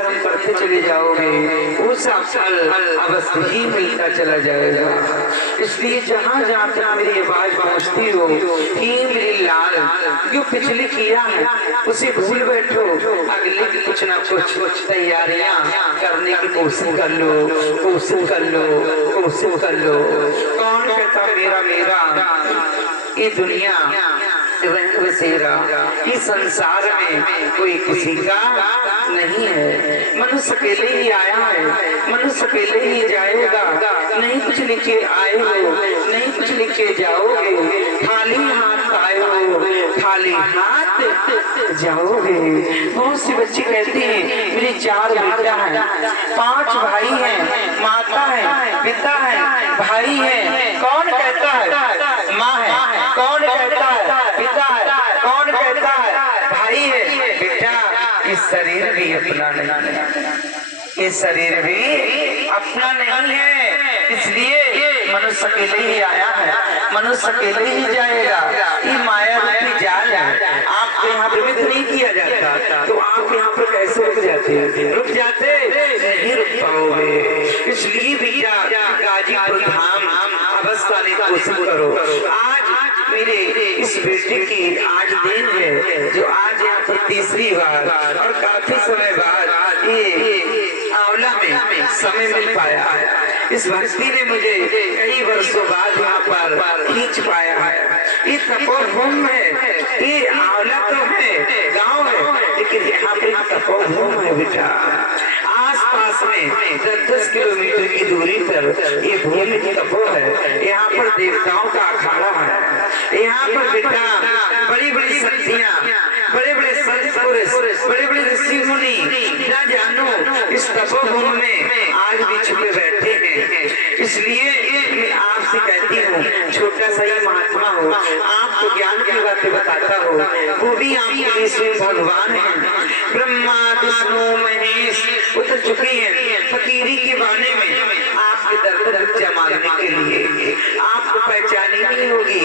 कर्म करते चले जाओगे उसका फल अवश्य ही मिलता चला जाएगा। इसलिए जहाँ जहाँ तक मेरी आवाज पहुँचती हो, ही मेरी लाल जो पिछले किया है उसे भूल बैठो, अगले की कुछ ना कुछ तैयारियां करने की कोशिश कर लो, कोशिश कर लो, कोशिश कर लो। कौन कहता मेरा मेरा ये दुनिया रहन बसेरा, इस संसार में कोई किसी का नहीं है। मनुष्य अकेले ही आया है, मनुष्य अकेले ही जाएगा। नहीं कुछ लिखे आए हो, नहीं कुछ लिखे जाओगे, खाली हाथ आए हो, खाली हाथ जाओगे। बहुत सी बच्ची कहती है मेरी 4 बेटा है, 5 भाई हैं, माता है, पिता है, भाई है। कौन कहता है माँ है, कौन कहता है पिता है, कौन कहता है भाई है। बेटा इस शरीर भी अपना नहीं है, ये शरीर भी अपना नहीं है। इसलिए मनुष्य अकेले ही आया है, मनुष्य अकेले ही जाएगा। ये माया रूपी जाल है, आपको यहाँ प्रमित नहीं किया जाता तो आप यहाँ पर कैसे रुक जाते? रुक जाते नहीं, रुक पाओगे। इसलिए भैया गाजीपुर धाम अवश्य आने की कोशिश करो। आज मेरे इस बेटे की आज दिन है जो आज यहाँ पर तीसरी बार और काफी समय बाद ये आंवला में समय मिल पाया है। इस भक्ति ने मुझे कई वर्षों बाद यहाँ पर खींच पाया है। ये तपोभूमि है, ये आंवला तो है, गांव है, लेकिन यहाँ पे तपोभूमि है बेटा। आस पास में 10-10 किलोमीटर की दूरी पर ये भूमि तपो है। यहाँ पर देवताओं का अखाड़ा है। यहाँ पर बेटा बड़ी बड़ी शक्तियाँ, बड़े बड़े संत पुरुष, बड़े बड़े ऋषि मुनि न जानो इस तपोभूमि में आज भी छुपे बैठे हैं। इसलिए मैं आपसे कहती हूँ छोटा सा ही महात्मा हो, आपको ज्ञान की बातें बताता हो, वो भी आपके लिए स्वयं भगवान है। ब्रह्मा विष्णु महेश उतर चुकी है फकीरी के बहाने में आपके दर पर मांगने के लिए। आपको पहचानी नहीं होगी।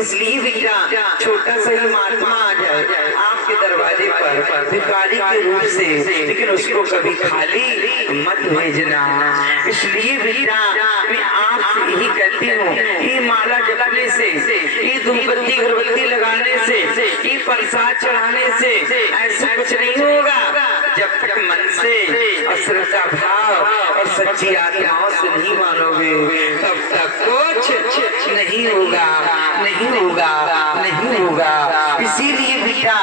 इसलिए बेटा छोटा सा ही महात्मा आ जाए आपके दरवाजे पर भिखारी के रूप से, लेकिन उसको कभी खाली मत भेजना। इसलिए बेटा मैं आपसे यही कहती हूँ, ये माला जपने से, ये धूपबत्ती अगरबत्ती लगाने से, ये प्रसाद चढ़ाने से ऐसा कुछ नहीं होगा। जब तक मन से श्रद्धा भाव और सच्ची आत्माओं से नहीं मानोगे तब तक कुछ नहीं होगा, नहीं होगा, नहीं होगा। इसीलिए बेटा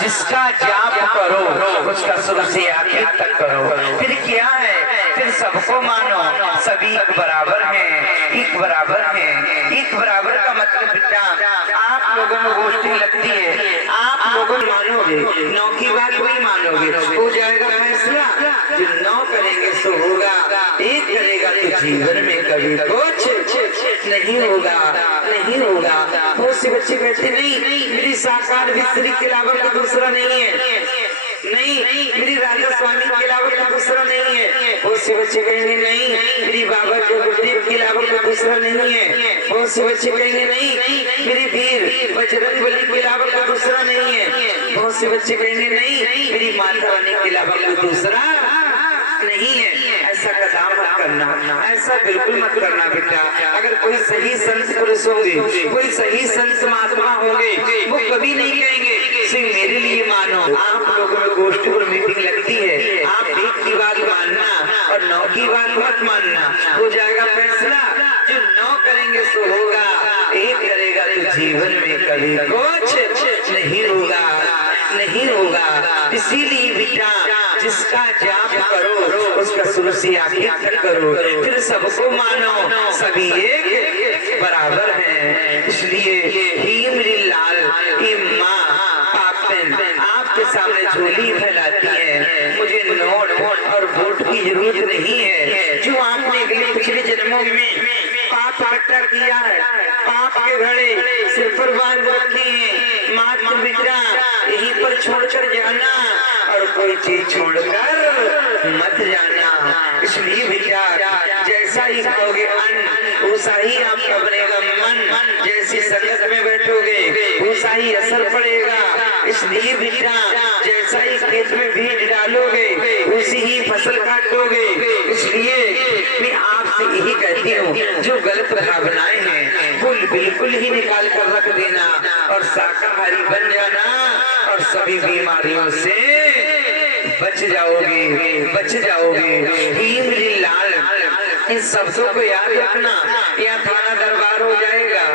जिसका जाप करो उसका शुरू से आखिर तक करो। फिर क्या है, फिर सबको मानो, सभी एक बराबर हैं, एक बराबर हैं। एक बराबर का मतलब बेटा आप लोगों में गोष्ठी लगती है, आप लोगों मानोगे, 9 की बात वही मानोगे, हो जाएगा फैसला। जो 9 करेंगे सो होगा, 1 करेगा तो जीवन में कभी कुछ नहीं होगा, नहीं होगा। बहुत सी बच्चे कहते नहीं मेरी साकार विस्तृत के अलावा कोई दूसरा नहीं है, नहीं मेरी राधा स्वामी के अलावा कोई दूसरा नहीं है। बहुत से बच्चे कहेंगे नहीं मेरी बाबा के गुरुदेव के अलावा कोई दूसरा नहीं है। बहुत से बच्चे कहेंगे नहीं मेरी वीर बजरंग बली के अलावा कोई दूसरा नहीं है। बहुत से बच्चे कहेंगे नहीं मेरी माता रानी के अलावा कोई दूसरा नहीं है। ऐसा कदम मत करना, ऐसा बिल्कुल मत करना बेटा। अगर कोई सही संत पुरुष होंगे, कोई सही संत महात्मा होंगे, वो कभी नहीं कहेंगे सिर्फ मेरे लिए मानो। आप लोगों में गोष्ठी और मीटिंग लगती है, आप 1 की बात मानना और 9 की बात मत मानना, हो जाएगा फैसला। जो 9 करेंगे सो होगा, 1 करेगा तो जीवन में कभी कुछ नहीं होगा, नहीं होगा। इसीलिए बेटा जिसका जाप करो उसका शुरू से आखिर तक करो, फिर सबको मानो, सभी एक बराबर हैं। इसलिए ही मेरी लाल ही माँ आपके सामने झोली फैलाती है। मुझे नोट और वोट की जरूरत नहीं है। जो आपने अगले पिछले जन्मों में पाप इकट्ठा किया है, पाप के घड़े सिर पर बांध रखे हैं, मात्र बेटा यहीं पर छोड़कर जाना और कोई चीज छोड़कर मत जाना। इसलिए बेटा जैसा ही खाओगे अन्न वैसा ही आपका बनेगा मन, जैसी संगत में बैठोगे वैसा ही असर पड़ेगा। इसलिए बेटा जैसा ही खेत में बीज डालोगे फसल काट दोगे। इसलिए मैं आपसे यही कहती हूँ, जो गलत भावनाएं हैं वो बिल्कुल ही निकाल कर रख देना और शाकाहारी बन जाना और सभी बीमारियों से बच जाओगे, बच जाओगे। ही मेरे लाल, इन शब्दों को याद रखना, या थाना दरबार हो जाएगा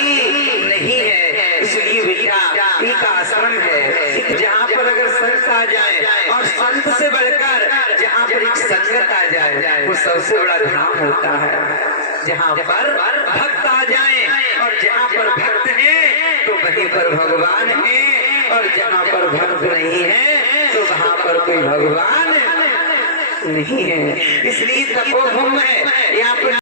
नहीं है। इसलिए बेटा एक आश्रम है जहाँ पर अगर संत आ जाए और संत से बढ़कर जहाँ पर एक संगत आ जाए वो सबसे बड़ा धाम होता है। जहाँ पर भक्त आ जाए और जहाँ पर भक्त है तो वहीं पर भगवान है, और जहाँ पर भक्त नहीं है तो वहाँ पर कोई भगवान नहीं है। इसलिए तपोभूमि है यहाँ पर